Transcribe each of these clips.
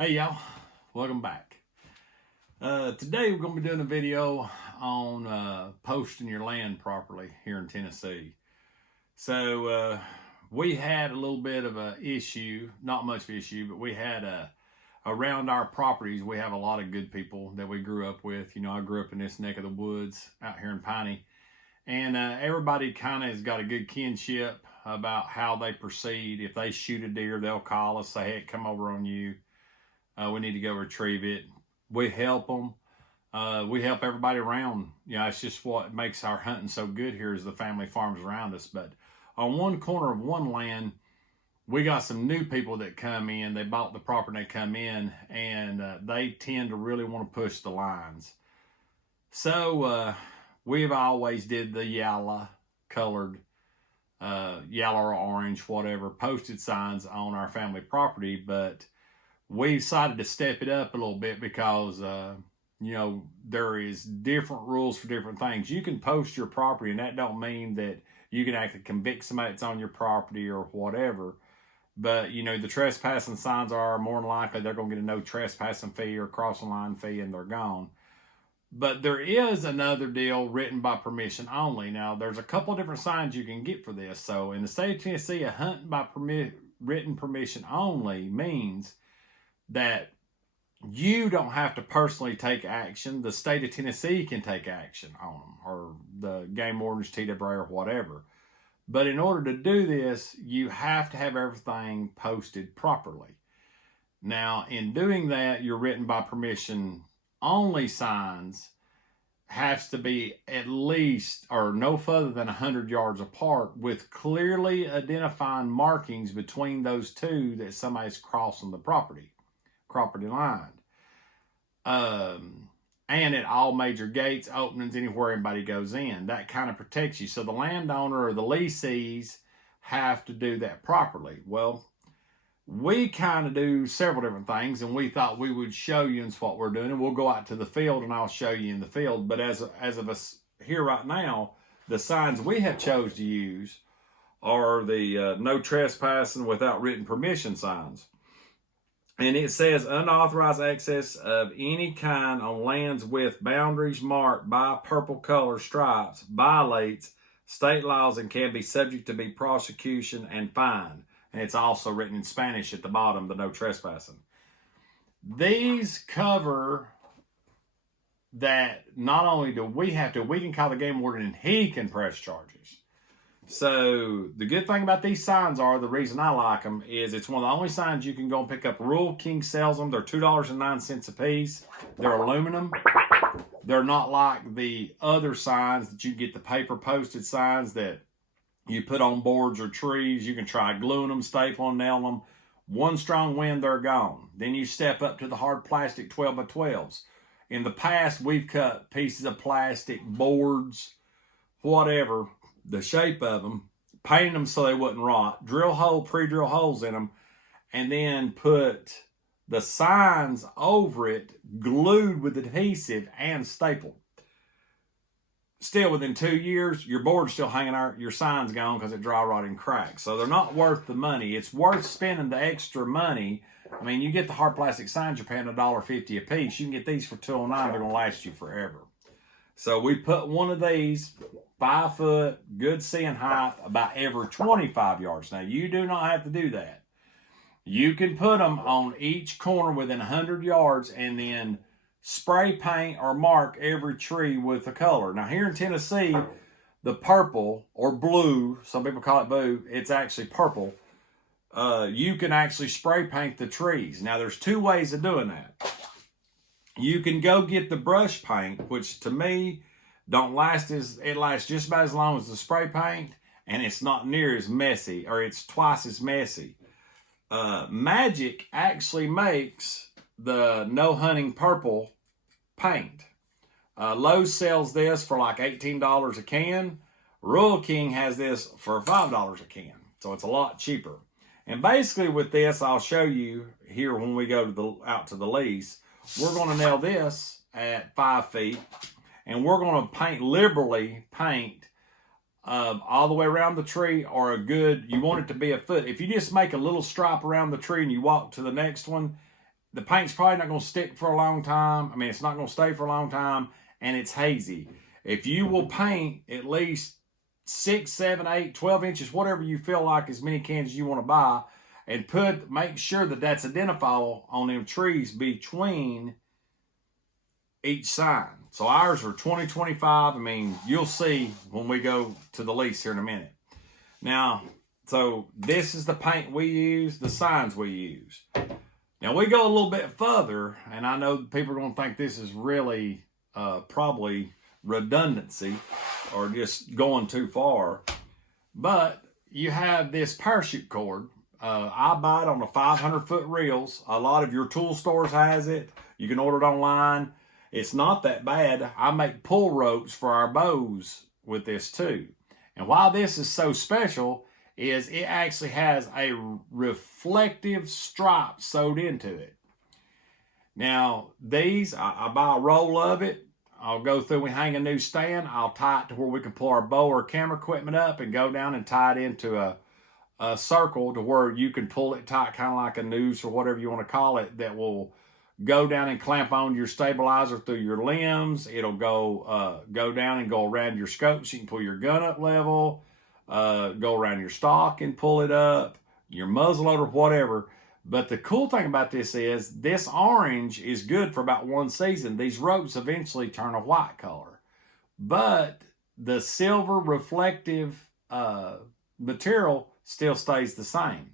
Hey y'all, welcome back. Today we're going to be doing a video on posting your land properly here in Tennessee. So we had a little bit of an issue, not much of an issue, but we had around our properties, we have a lot of good people that we grew up with. You know, I grew up in this neck of the woods out here in Piney, and everybody kind of has got a good kinship about how they proceed. If they shoot a deer, they'll call us, say, hey, come over on you. We need to go retrieve it. We help them. We help everybody around. You know, it's just what makes our hunting so good here is the family farms around us. But on one corner of one land, we got some new people that come in. They bought the property and they come in, and they tend to really want to push the lines. So we've always did the yellow colored, yellow or orange, whatever, posted signs on our family property, but we decided to step it up a little bit because, you know, there is different rules for different things. You can post your property, and that don't mean that you can actually convict somebody that's on your property or whatever. But, you know, the trespassing signs are more than likely they're going to get a no trespassing fee or crossing line fee, and they're gone. But there is another deal, written by permission only. Now, there's a couple of different signs you can get for this. So in the state of Tennessee, a hunting by written permission only means that you don't have to personally take action. The state of Tennessee can take action on them, or the game wardens, TWA, or whatever. But in order to do this, you have to have everything posted properly. Now, in doing that, your written by permission only signs has to be at least or no further than 100 yards apart, with clearly identifying markings between those two that somebody's crossing the property line, and at all major gates, openings, anywhere anybody goes in. That kind of protects you. So the landowner or the leasees have to do that properly. Well, we kind of do several different things, and we thought we would show you what we're doing, and we'll go out to the field and I'll show you in the field. But as of us here right now, the signs we have chose to use are the no trespassing without written permission signs. And it says unauthorized access of any kind on lands with boundaries marked by purple color stripes violates state laws and can be subject to be prosecution and fine. And it's also written in Spanish at the bottom, the no trespassing. These cover that not only do we have to, we can call the game warden and he can press charges. So the good thing about these signs are, the reason I like them is it's one of the only signs you can go and pick up. Rural King sells them. They're $2.09 a piece. They're aluminum. They're not like the other signs that you get, the paper posted signs that you put on boards or trees. You can try gluing them, stapling, nailing them. One strong wind, they're gone. Then you step up to the hard plastic 12 by 12s. In the past, we've cut pieces of plastic, boards, whatever, the shape of them, painted them so they wouldn't rot, pre-drill holes in them, and then put the signs over it, glued with adhesive and stapled. Still, within 2 years, your board's still hanging out, your sign's gone because it dry rotted and cracked. So they're not worth the money. It's worth spending the extra money. I mean, you get the hard plastic signs, you're paying $1.50 a piece. You can get these for $2.09. They're going to last you forever. So we put one of these, 5 foot, good seeing height, about every 25 yards. Now, you do not have to do that. You can put them on each corner within 100 yards and then spray paint or mark every tree with a color. Now, here in Tennessee, the purple or blue, some people call it blue, it's actually purple. You can actually spray paint the trees. Now, there's 2 ways of doing that. You can go get the brush paint, which to me it lasts just about as long as the spray paint, and it's not near as messy, or it's twice as messy. Magic actually makes the no hunting purple paint. Lowe's sells this for like $18 a can. Rural King has this for $5 a can, so it's a lot cheaper. And basically with this, I'll show you here when we go to out to the lease. We're going to nail this at 5 feet, and we're going to liberally paint all the way around the tree, or you want it to be a foot. If you just make a little stripe around the tree and you walk to the next one, the paint's probably not going to stick for a long time. I mean, it's not going to stay for a long time, and it's hazy. If you will paint at least 6, 7, 8, 12 inches, whatever you feel like, as many cans as you want to buy, and make sure that that's identifiable on them trees between each sign. So ours are 2025. I mean, you'll see when we go to the lease here in a minute. Now, so this is the paint we use, the signs we use. Now we go a little bit further, and I know people are going to think this is really probably redundancy or just going too far, but you have this parachute cord. I buy it on the 500-foot reels. A lot of your tool stores has it. You can order it online. It's not that bad. I make pull ropes for our bows with this too. And why this is so special is it actually has a reflective stripe sewed into it. Now, these, I buy a roll of it. I'll go through and hang a new stand. I'll tie it to where we can pull our bow or camera equipment up and go down and tie it into a circle to where you can pull it tight, kind of like a noose or whatever you want to call it, that will go down and clamp on your stabilizer through your limbs. It'll go down and go around your scope so you can pull your gun up level, go around your stock and pull it up, your muzzle loader, whatever. But the cool thing about this is this orange is good for about one season. These ropes eventually turn a white color. But the silver reflective material still stays the same.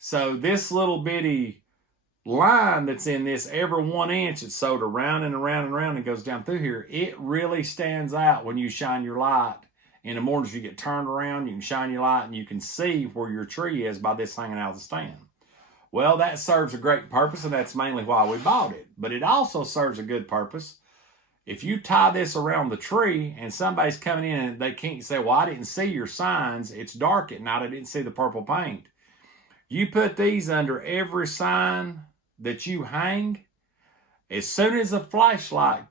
So this little bitty line that's in this, every 1 inch, it's sewed around and around and around and goes down through here. It really stands out when you shine your light. In the mornings, you get turned around, you can shine your light, and you can see where your tree is by this hanging out of the stand. Well, that serves a great purpose, and that's mainly why we bought it. But it also serves a good purpose. If you tie this around the tree and somebody's coming in and they can't say, well, I didn't see your signs, it's dark at night, I didn't see the purple paint. You put these under every sign that you hang. As soon as a flashlight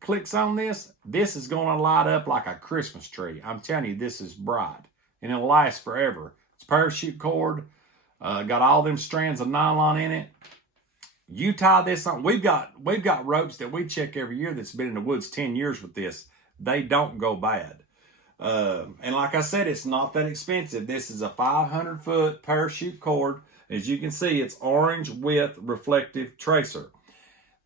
clicks on this, this is going to light up like a Christmas tree. I'm telling you, this is bright, and it'll last forever. It's parachute cord. Got all them strands of nylon in it. You tie this on. We've got ropes that we check every year that's been in the woods 10 years with this. They don't go bad. And like I said, it's not that expensive. This is a 500-foot parachute cord. As you can see, it's orange with reflective tracer.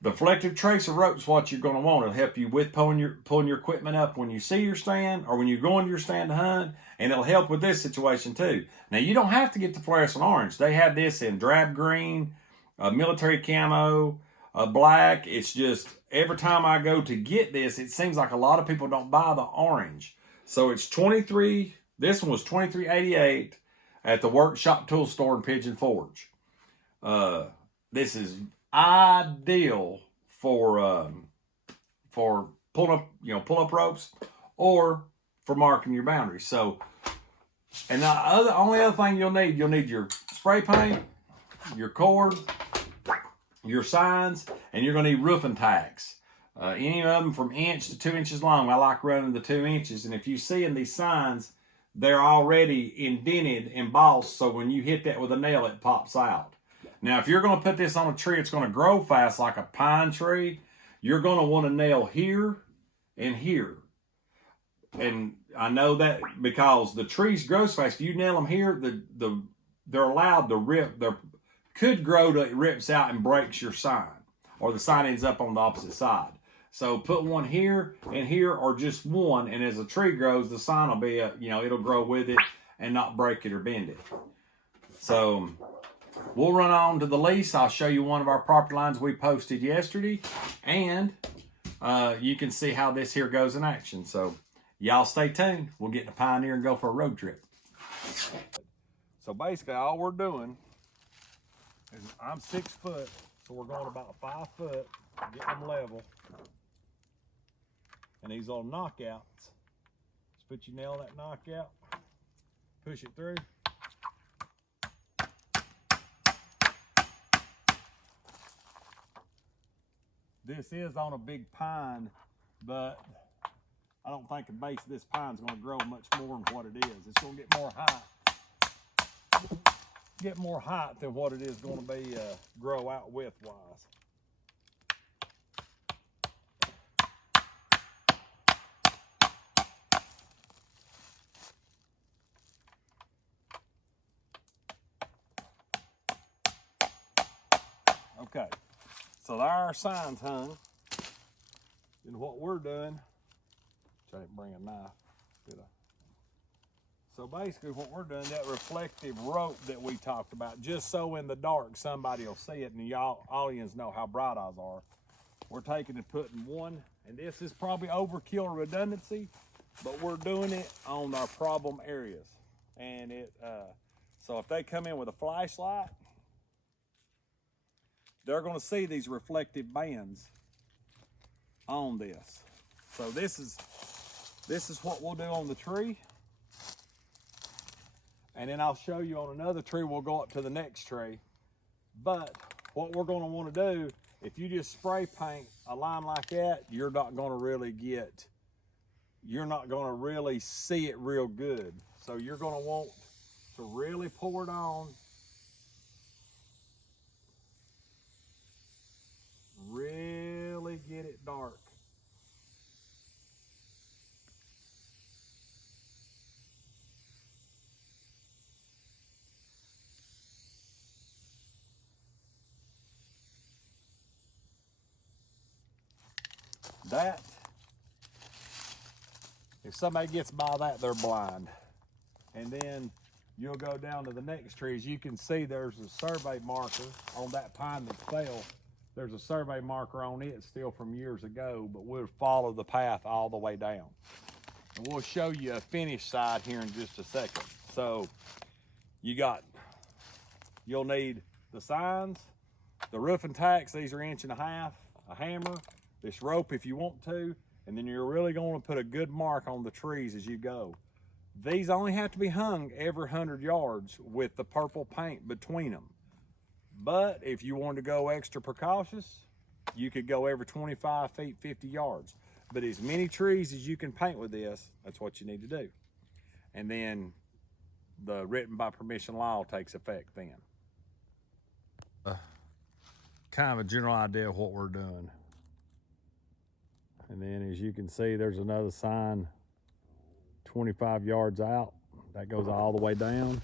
The reflective tracer rope is what you're going to want. It'll help you with pulling your equipment up when you see your stand or when you're going to your stand to hunt, and it'll help with this situation too. Now, you don't have to get the fluorescent orange. They have this in drab green, military camo, black. It's just every time I go to get this, it seems like a lot of people don't buy the orange. So it's $23. This one was $23.88 at the Workshop Tool Store in Pigeon Forge. This is ideal for pull up ropes or for marking your boundaries. So, and the only other thing you'll need your spray paint, your cord, your signs, and you're going to need roofing tacks. Any of them from 1 inch to 2 inches long. I like running the 2 inches, and if you see in these signs, they're already indented, embossed, so when you hit that with a nail, it pops out. Now, if you're going to put this on a tree, it's going to grow fast like a pine tree. You're going to want to nail here and here. And I know that because the trees grow fast. If you nail them here, they're allowed to rip. They could grow till it rips out and breaks your sign, or the sign ends up on the opposite side. So put one here and here, or just one, and as the tree grows, the sign will be it'll grow with it and not break it or bend it. So we'll run on to the lease. I'll show you one of our property lines we posted yesterday, and you can see how this here goes in action. So y'all stay tuned. We'll get in the Pioneer and go for a road trip. So basically all we're doing is, I'm 6 foot, so we're going about 5 foot, get them level. And these little knockouts, just put your nail in that knockout, push it through. This is on a big pine, but I don't think the base of this pine is going to grow much more than what it is. It's going to get more height. get more height than what it is going to be grow out width wise. Okay, so there are our signs hung. And what we're doing, I didn't bring a knife, did I? So basically what we're doing, that reflective rope that we talked about, just so in the dark somebody will see it and y'all audience know how bright ours are. We're taking and putting one, and this is probably overkill or redundancy, but we're doing it on our problem areas. And so if they come in with a flashlight, they're going to see these reflective bands on this. So this is what we'll do on the tree. And then I'll show you on another tree, we'll go up to the next tree. But what we're going to want to do, if you just spray paint a line like that, you're not going to really see it real good. So you're going to want to really pour it on. Really get it dark. That, if somebody gets by that, they're blind. And then you'll go down to the next tree. As you can see, there's a survey marker on that pine that fell. There's a survey marker on it still from years ago, but we'll follow the path all the way down. And we'll show you a finished side here in just a second. So you'll need the signs, the roofing tacks, these are 1.5 inches, a hammer, this rope if you want to, and then you're really going to put a good mark on the trees as you go. These only have to be hung every 100 yards with the purple paint between them. But if you wanted to go extra precautious, you could go every 25 feet, 50 yards. But as many trees as you can paint with this, that's what you need to do. And then the written by permission law takes effect then. Kind of a general idea of what we're doing. And then as you can see, there's another sign 25 yards out. That goes all the way down.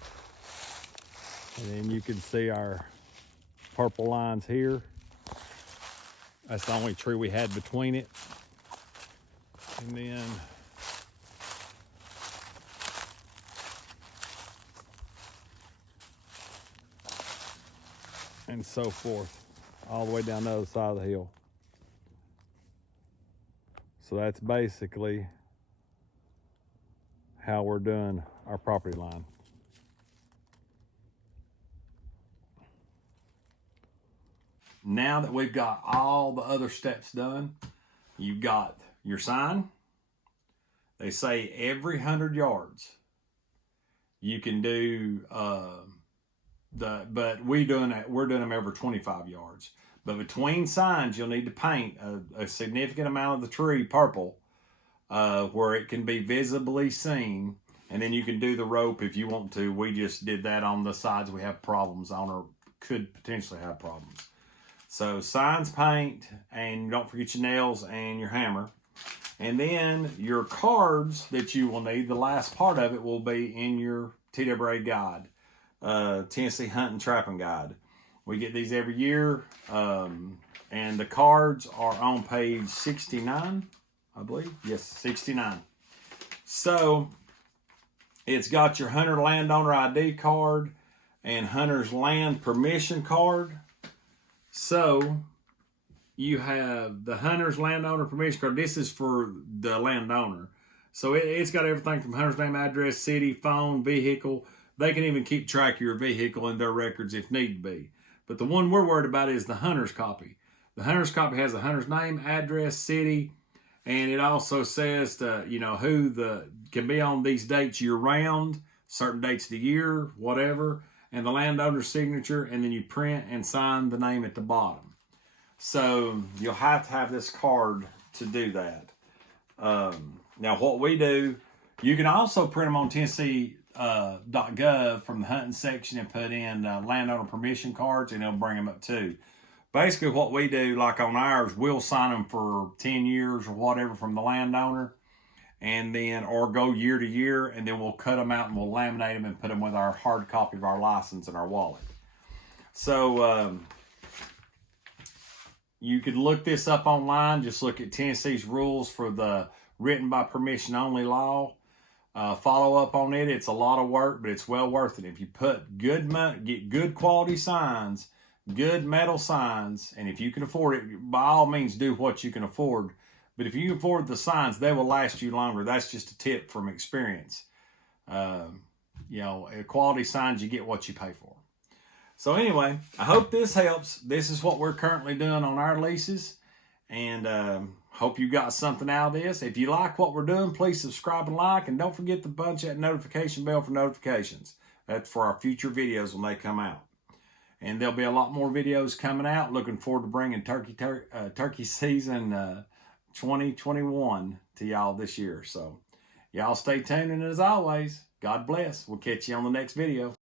And then you can see our purple lines here. That's the only tree we had between it. And then and so forth, all the way down the other side of the hill. So that's basically how we're doing our property line. Now that we've got all the other steps done, you've got your sign. They say every 100 yards you can do but we're doing them every 25 yards. But between signs, you'll need to paint a significant amount of the tree purple where it can be visibly seen. And then you can do the rope if you want to. We just did that on the sides we have problems on or could potentially have problems. So signs, paint, and don't forget your nails and your hammer. And then your cards that you will need, the last part of it will be in your TWA guide, Tennessee Hunting Trapping Guide. We get these every year, and the cards are on page 69, I believe. Yes, 69. So it's got your hunter landowner ID card and hunter's land permission card. So you have the hunter's landowner permission card. This is for the landowner. So it's got everything from hunter's name, address, city, phone, vehicle. They can even keep track of your vehicle in their records if need be. But the one we're worried about is the hunter's copy. The hunter's copy has the hunter's name, address, city, and it also says who can be on these dates year round, certain dates of the year, whatever, and the landowner's signature, and then you print and sign the name at the bottom. So you'll have to have this card to do that. Now what we do, you can also print them on Tennessee .gov from the hunting section and put in landowner permission cards, and it'll bring them up too. Basically, what we do, like on ours, we'll sign them for 10 years or whatever from the landowner, and then, or go year to year, and then we'll cut them out and we'll laminate them and put them with our hard copy of our license in our wallet. So you could look this up online. Just look at Tennessee's rules for the written by permission only law. Follow up on it. It's a lot of work, but it's well worth it. If you put good money, get good quality signs, good metal signs, and if you can afford it, by all means do what you can afford. But if you can afford the signs, they will last you longer. That's just a tip from experience. You know, quality signs, you get what you pay for. So anyway, I hope this helps. This is what we're currently doing on our leases, and hope you got something out of this. If you like what we're doing, please subscribe and like, and don't forget to punch that notification bell for notifications. That's for our future videos when they come out. And there'll be a lot more videos coming out. Looking forward to bringing turkey season 2021 to y'all this year. So y'all stay tuned, and as always, God bless. We'll catch you on the next video.